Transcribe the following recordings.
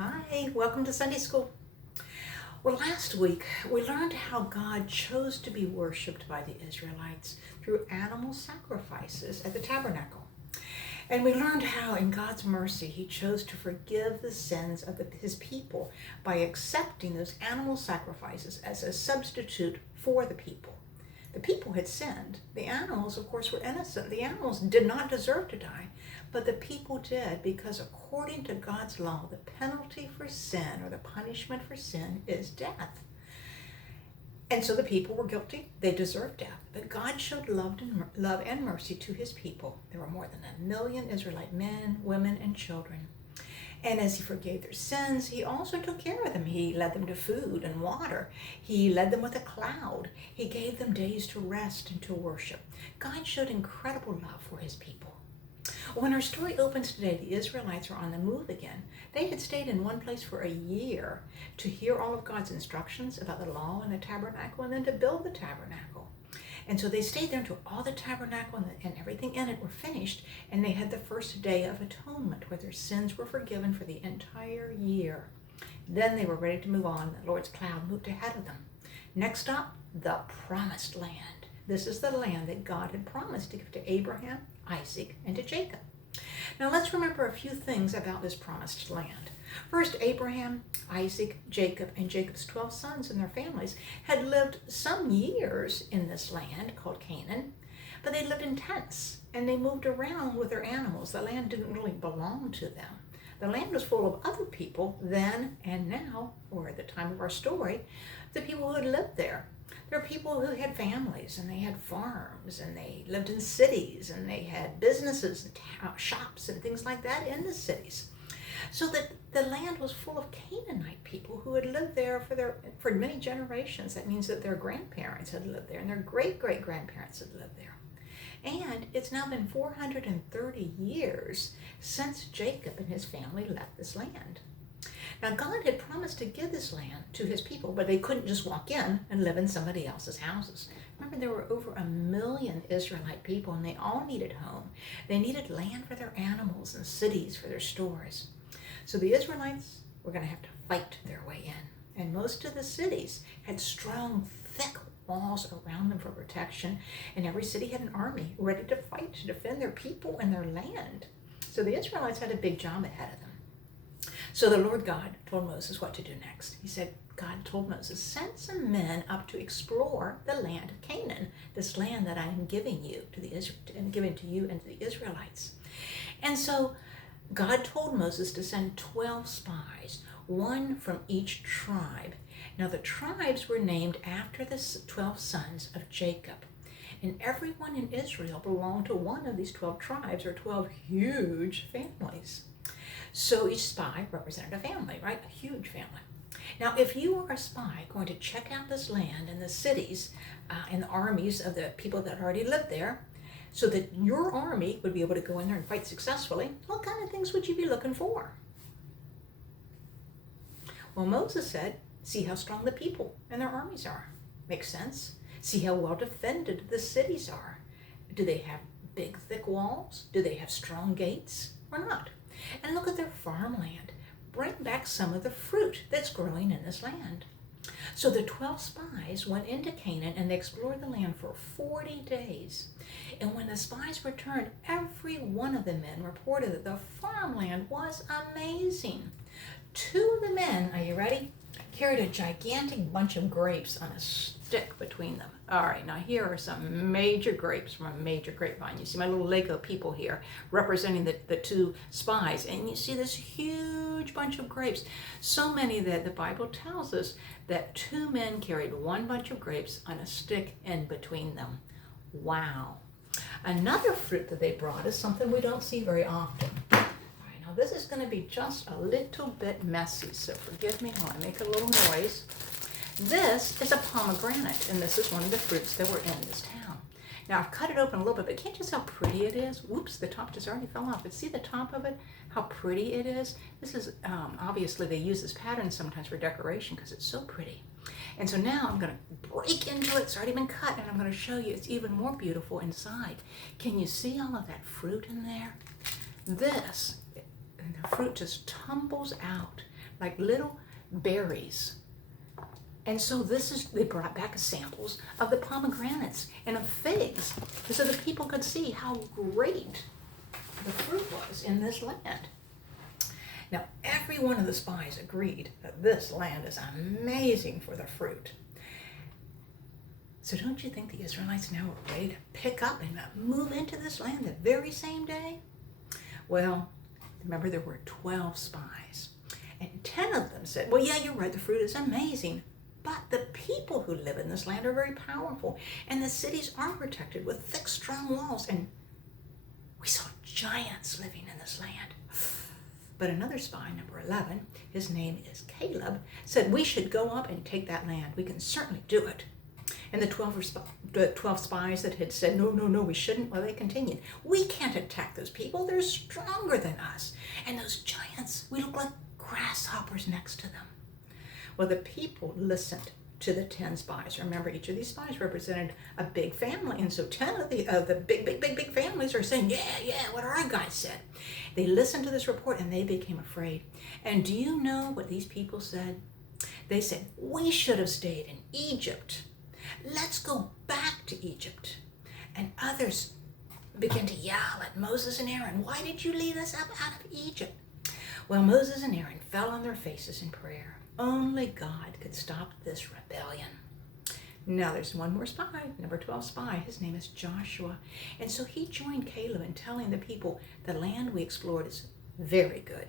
Hi, welcome to Sunday School. Well, last week we learned how God chose to be worshiped by the Israelites through animal sacrifices at the tabernacle. And we learned how in God's mercy he chose to forgive the sins of his people by accepting those animal sacrifices as a substitute for the people. The people had sinned. The animals, of course, were innocent. The animals did not deserve to die, but the people did because according to God's law, the penalty for sin or the punishment for sin is death. And so the people were guilty. They deserved death. But God showed love and mercy to his people. There were more than 1 million Israelite men, women, and children. And as he forgave their sins, he also took care of them. He led them to food and water. He led them with a cloud. He gave them days to rest and to worship. God showed incredible love for his people. When our story opens today, the Israelites are on the move again. They had stayed in one place for a year to hear all of God's instructions about the law and the tabernacle and then to build the tabernacle. And so they stayed there until all the tabernacle and everything in it were finished, and they had the first day of atonement where their sins were forgiven for the entire year. Then they were ready to move on. The Lord's cloud moved ahead of them. Next up, the promised land. This is the land that God had promised to give to Abraham, Isaac, and to Jacob. Now let's remember a few things about this promised land. First, Abraham, Isaac, Jacob, and Jacob's 12 sons and their families had lived some years in this land called Canaan, but they lived in tents and they moved around with their animals. The land didn't really belong to them. The land was full of other people then and now, or at the time of our story, the people who had lived there. There were people who had families and they had farms and they lived in cities and they had businesses and shops and things like that in the cities. So that the land was full of Canaanite people who had lived there for many generations. That means that their grandparents had lived there and their great-great-grandparents had lived there. And it's now been 430 years since Jacob and his family left this land. Now God had promised to give this land to his people, but they couldn't just walk in and live in somebody else's houses. Remember, there were over 1 million Israelite people and they all needed home. They needed land for their animals and cities for their stores. So the Israelites were going to have to fight their way in. And most of the cities had strong, thick walls around them for protection. And every city had an army ready to fight to defend their people and their land. So the Israelites had a big job ahead of them. So the Lord God told Moses what to do next. He said, God told Moses, send some men up to explore the land of Canaan, this land that I am giving you giving to you and to the Israelites. And so God told Moses to send 12 spies, one from each tribe. Now the tribes were named after the 12 sons of Jacob. And everyone in Israel belonged to one of these 12 tribes or 12 huge families. So each spy represented a family, right? A huge family. Now, if you are a spy going to check out this land and the cities and the armies of the people that already lived there, so that your army would be able to go in there and fight successfully, what kind of things would you be looking for? Well, Moses said, see how strong the people and their armies are. Makes sense. See how well defended the cities are. Do they have big, thick walls? Do they have strong gates or not? And look at their farmland. Bring back some of the fruit that's growing in this land. So the 12 spies went into Canaan and they explored the land for 40 days. And when the spies returned, every one of the men reported that the farmland was amazing. 2 of the men, are you ready? Carried a gigantic bunch of grapes on a stick between them. All right, now here are some major grapes from a major grapevine. You see my little Lego people here representing the 2 spies. And you see this huge bunch of grapes. So many that the Bible tells us that 2 men carried one bunch of grapes on a stick in between them. Wow. Another fruit that they brought is something we don't see very often. Now this is going to be just a little bit messy, so forgive me while I make a little noise. This is a pomegranate, and this is one of the fruits that were in this town. Now I've cut it open a little bit, but can't you see how pretty it is? Whoops, the top just already fell off. But see the top of it, how pretty it is? This is, obviously they use this pattern sometimes for decoration because it's so pretty. And so now I'm going to break into it. It's already been cut, and I'm going to show you it's even more beautiful inside. Can you see all of that fruit in there? This, and the fruit just tumbles out. like little berries. And so they brought back samples of the pomegranates and of figs so the people could see how great the fruit was in this land. Now, every one of the spies agreed that this land is amazing for the fruit. So don't you think the Israelites now were ready to pick up and move into this land the very same day? Well, remember there were 12 spies, and 10 of them said, well, yeah, you're right, the fruit is amazing, but the people who live in this land are very powerful, and the cities are protected with thick, strong walls, and we saw giants living in this land. But another spy, number 11, his name is Caleb, said we should go up and take that land. We can certainly do it. And the 12 spies that had said, no, we shouldn't, well, they continued. We can't attack those people. They're stronger than us. And those giants, we look like grasshoppers next to them. Well, the people listened to the 10 spies. Remember, each of these spies represented a big family. And so 10 of the big families are saying, yeah, what our guys said. They listened to this report and they became afraid. And do you know what these people said? They said, we should have stayed in Egypt. Let's go back to Egypt. And others began to yell at Moses and Aaron, why did you lead us up out of Egypt? Well, Moses and Aaron fell on their faces in prayer. Only God could stop this rebellion. Now there's one more spy, number 12 spy. His name is Joshua. And so he joined Caleb in telling the people, the land we explored is very good.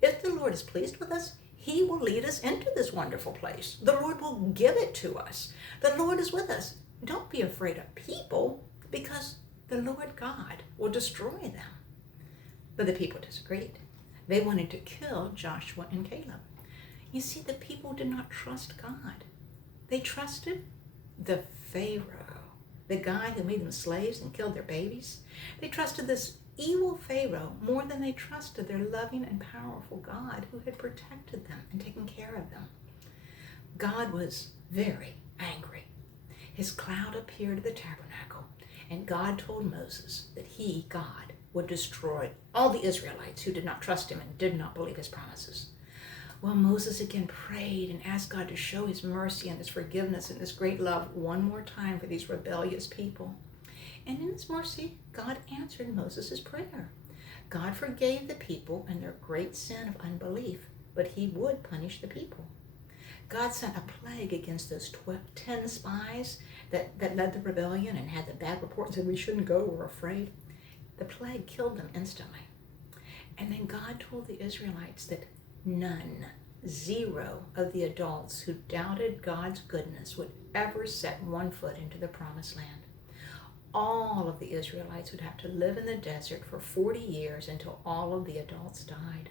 If the Lord is pleased with us, he will lead us into this wonderful place. The Lord will give it to us. The Lord is with us. Don't be afraid of people, because the Lord God will destroy them. But the people disagreed. They wanted to kill Joshua and Caleb. You see, the people did not trust God. They trusted the Pharaoh, the guy who made them slaves and killed their babies. They trusted this evil Pharaoh more than they trusted their loving and powerful God who had protected them and taken care of them. God was very angry. His cloud appeared at the tabernacle, and God told Moses that he, God, would destroy all the Israelites who did not trust him and did not believe his promises. Well, Moses again prayed and asked God to show his mercy and his forgiveness and his great love one more time for these rebellious people. And in his mercy, God answered Moses' prayer. God forgave the people and their great sin of unbelief, but he would punish the people. God sent a plague against those 10 spies that led the rebellion and had the bad report and said, we shouldn't go, we're afraid. The plague killed them instantly. And then God told the Israelites that none, 0 of the adults who doubted God's goodness would ever set one foot into the promised land. All of the Israelites would have to live in the desert for 40 years until all of the adults died.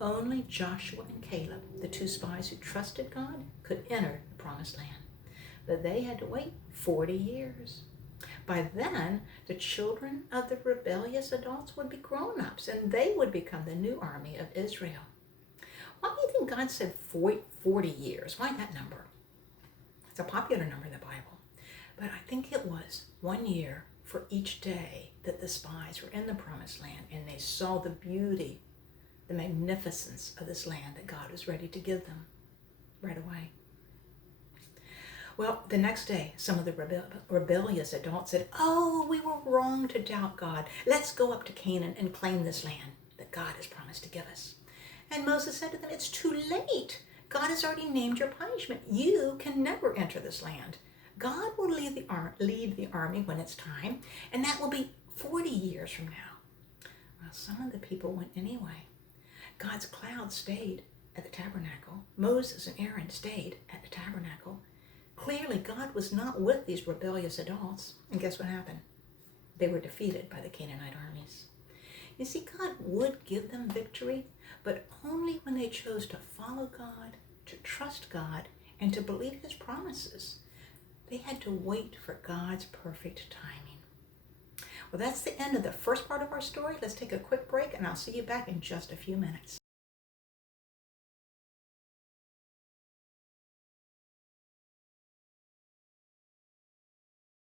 Only Joshua and Caleb, the 2 spies who trusted God, could enter the promised land. But they had to wait 40 years. By then, the children of the rebellious adults would be grown-ups, and they would become the new army of Israel. Why do you think God said 40 years? Why that number? It's a popular number in the Bible. But I think it was 1 year for each day that the spies were in the promised land and they saw the beauty, the magnificence of this land that God was ready to give them right away. Well, the next day, some of the rebellious adults said, oh, we were wrong to doubt God. Let's go up to Canaan and claim this land that God has promised to give us. And Moses said to them, it's too late. God has already named your punishment. You can never enter this land. God will lead the army when it's time, and that will be 40 years from now. Well, some of the people went anyway. God's cloud stayed at the tabernacle. Moses and Aaron stayed at the tabernacle. Clearly, God was not with these rebellious adults. And guess what happened? They were defeated by the Canaanite armies. You see, God would give them victory, but only when they chose to follow God, to trust God, and to believe his promises. They had to wait for God's perfect timing. Well, that's the end of the first part of our story. Let's take a quick break, and I'll see you back in just a few minutes.